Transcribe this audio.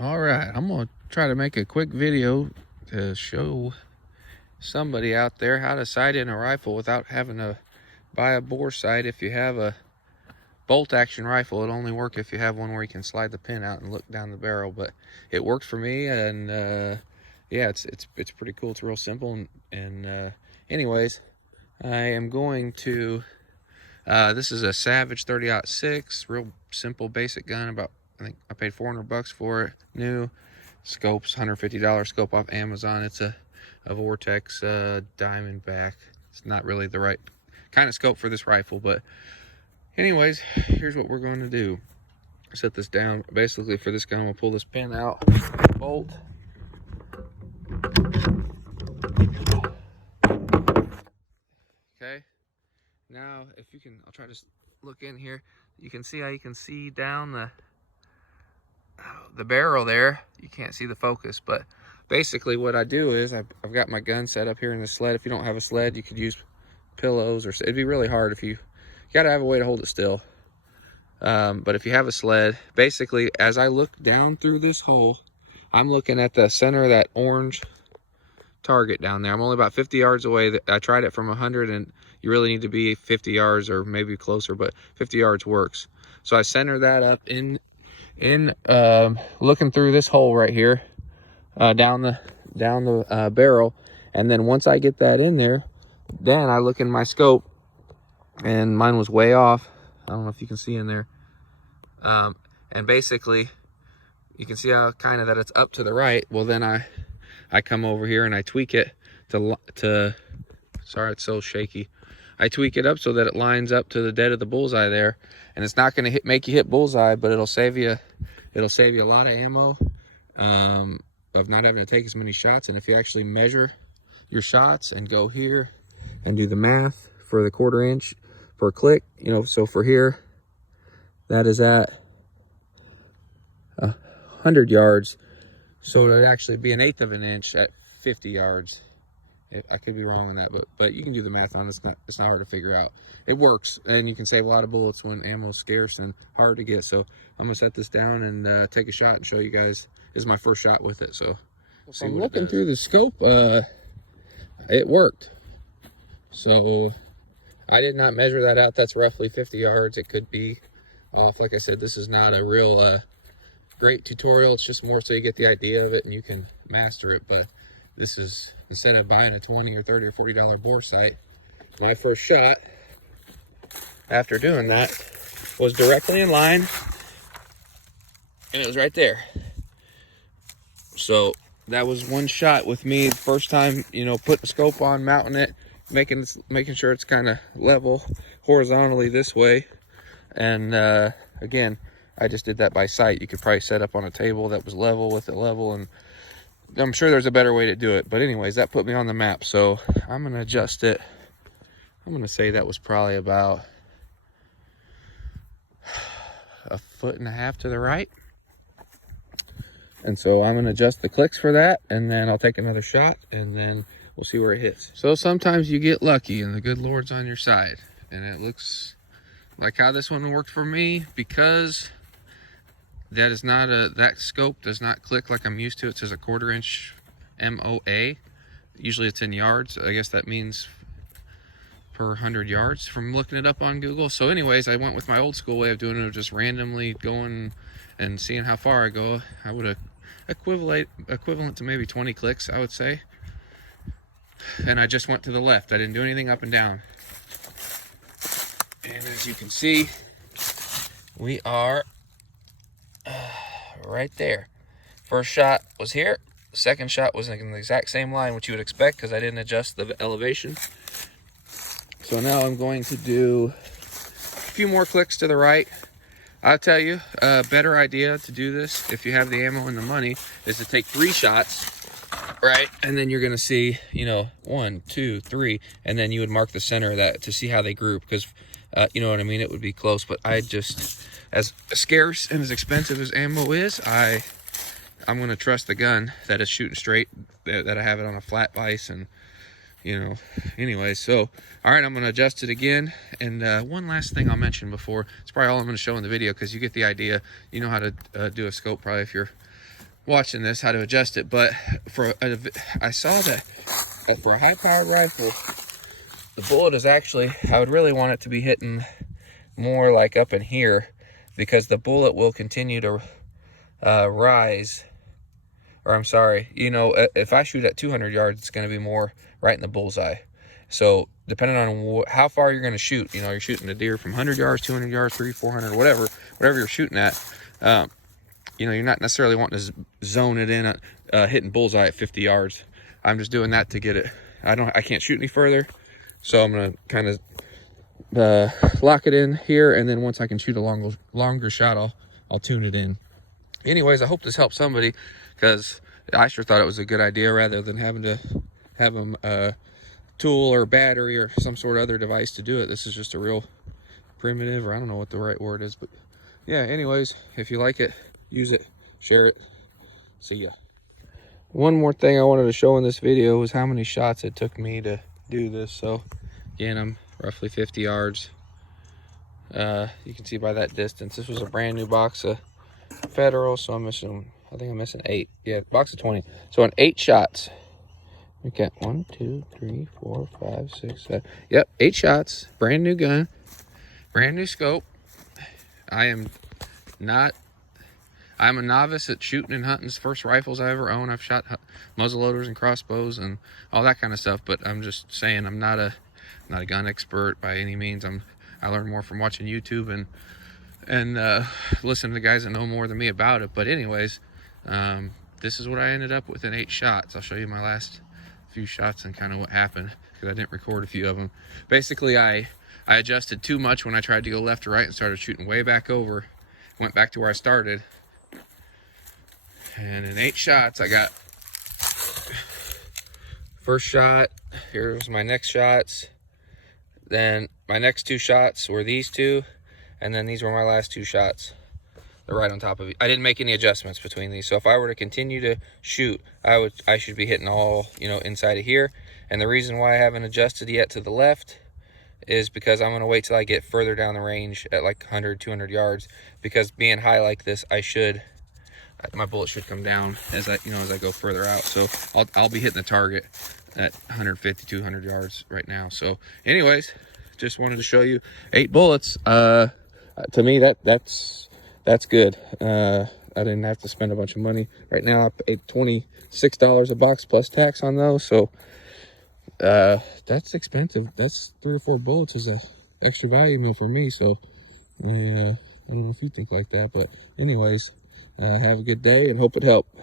All right, I'm gonna try to make a quick video to show somebody out there how to sight in a rifle without having to buy a bore sight. If you have a bolt action rifle, it'll only work if you have one where you can slide the pin out and look down the barrel, but it works for me. And yeah, it's pretty cool. It's real simple. And anyways, I am going to this is a Savage 30-06, real simple basic gun. I think I paid $400 for it, new. Scope's $150 scope off Amazon. It's a Vortex Diamondback. It's not really the right kind of scope for this rifle, but anyways, here's what we're going to do. Set this down. Basically, for this gun, I'm gonna pull this pin out, bolt. Okay. Now, if you can, I'll try to look in here. You can see how you can see down the barrel there. You can't see the focus, but basically what I do is I've got my gun set up here in the sled. If you don't have a sled, you could use pillows, or it'd be really hard if you gotta have a way to hold it still. But if you have a sled, basically as I look down through this hole, I'm looking at the center of that orange target down there. I'm only about 50 yards away. I tried it from 100, and you really need to be 50 yards or maybe closer, but 50 yards works. So I center that up in looking through this hole right here, down the barrel, and then once I get that in there, then I look in my scope, and mine was way off. I don't know if you can see in there, and basically you can see how kind of that it's up to the right. Well, then I come over here and I tweak it to sorry, it's so shaky. I tweak it up so that it lines up to the dead of the bullseye there, and it's not going to make you hit bullseye, but it'll save you a lot of ammo, of not having to take as many shots. And if you actually measure your shots and go here and do the math for the 1/4 inch per click, you know, so for here, that is at 100 yards, so it'd actually be 1/8 of an inch at 50 yards. I could be wrong on that, but you can do the math on it. It's not hard to figure out. It works, and you can save a lot of bullets when ammo is scarce and hard to get. So I'm gonna set this down and take a shot and show you guys. This is my first shot with it, so see I'm looking through the scope. It worked. So I did not measure that out. That's roughly 50 yards. It could be off. Like I said, this is not a real great tutorial. It's just more so you get the idea of it and you can master it. But this is, instead of buying a $20 or $30 or $40 bore sight, my first shot after doing that was directly in line, and it was right there. So that was one shot with me, the first time, you know, putting the scope on, mounting it, making sure it's kind of level horizontally this way. And again, I just did that by sight. You could probably set up on a table that was level with it level, and I'm sure there's a better way to do it. But anyways, that put me on the map. So I'm gonna adjust it. I'm gonna say that was probably about 1.5 feet to the right. And so I'm gonna adjust the clicks for that, and then I'll take another shot, and then we'll see where it hits. So sometimes you get lucky and the good Lord's on your side. And it looks like how this one worked for me, because that is not that scope does not click like I'm used to. It says a 1/4 inch MOA. Usually it's in yards. I guess that means per 100 yards from looking it up on Google. So anyways, I went with my old school way of doing it, of just randomly going and seeing how far I go. I would equivalent to maybe 20 clicks, I would say. And I just went to the left. I didn't do anything up and down. And as you can see, we are right there. First shot was here. Second shot was in the exact same line, which you would expect because I didn't adjust the elevation. So now I'm going to do a few more clicks to the right. I'll tell you, a better idea to do this, if you have the ammo and the money, is to take 3 shots, right? And then you're gonna see, you know, 1, 2, 3, and then you would mark the center of that to see how they group, because you know what I mean, it would be close. But I just, as scarce and as expensive as ammo is, I'm gonna trust the gun that is shooting straight, that I have it on a flat vise, and you know, anyway. So all right, I'm gonna adjust it again. And one last thing I'll mention before, it's probably all I'm gonna show in the video, because you get the idea. You know how to do a scope probably if you're watching this how to adjust it. But I saw that for a high-powered rifle, the bullet is actually, I would really want it to be hitting more like up in here, because the bullet will continue to rise. Or I'm sorry, you know, if I shoot at 200 yards, it's going to be more right in the bullseye. So depending on how far you're going to shoot, you know, you're shooting a deer from 100 yards, 200 yards, 300, 400, whatever you're shooting at, you know, you're not necessarily wanting to zone it in at hitting bullseye at 50 yards. I'm just doing that to get it. I can't shoot any further, so I'm going to kind of lock it in here, and then once I can shoot a longer shot, I'll tune it in. Anyways, I hope this helps somebody, because I sure thought it was a good idea, rather than having to have a tool or battery or some sort of other device to do it. This is just a real primitive, or I don't know what the right word is, but yeah, anyways, if you like it, use it, share it. See ya. One more thing I wanted to show in this video was how many shots it took me to do this. So again, I'm roughly 50 yards. You can see by that distance, this was a brand new box of Federal, so I think I'm missing 8. Yeah, box of 20. So on 8 shots, we got 1, 2, 3, 4, 5, 6, 7. Yep, 8 shots. Brand new gun, brand new scope. I'm a novice at shooting and hunting. First rifles I ever own. I've shot muzzleloaders and crossbows and all that kind of stuff, but I'm just saying I'm not a gun expert by any means. I learn more from watching YouTube and listen to the guys that know more than me about it. But anyways, this is what I ended up with in 8 shots. I'll show you my last few shots and kind of what happened, because I didn't record a few of them. Basically, I adjusted too much when I tried to go left to right and started shooting way back over. Went back to where I started, and in 8 shots I got first shot. Here's my next shots. Then my next 2 shots were these 2, and then these were my last 2 shots. They're right on top of it. I didn't make any adjustments between these, so if I were to continue to shoot, I should be hitting all, you know, inside of here. And the reason why I haven't adjusted yet to the left is because I'm going to wait till I get further down the range at like 100, 200 yards, because being high like this, my bullet should come down as I go further out. So I'll be hitting the target at 150, 200 yards right now. So anyways, just wanted to show you 8 bullets. To me, that's good. I didn't have to spend a bunch of money. Right now I paid $26 a box plus tax on those, so that's expensive. That's 3 or 4 bullets is a extra value meal for me. So I don't know if you think like that, but anyways, have a good day and hope it helped.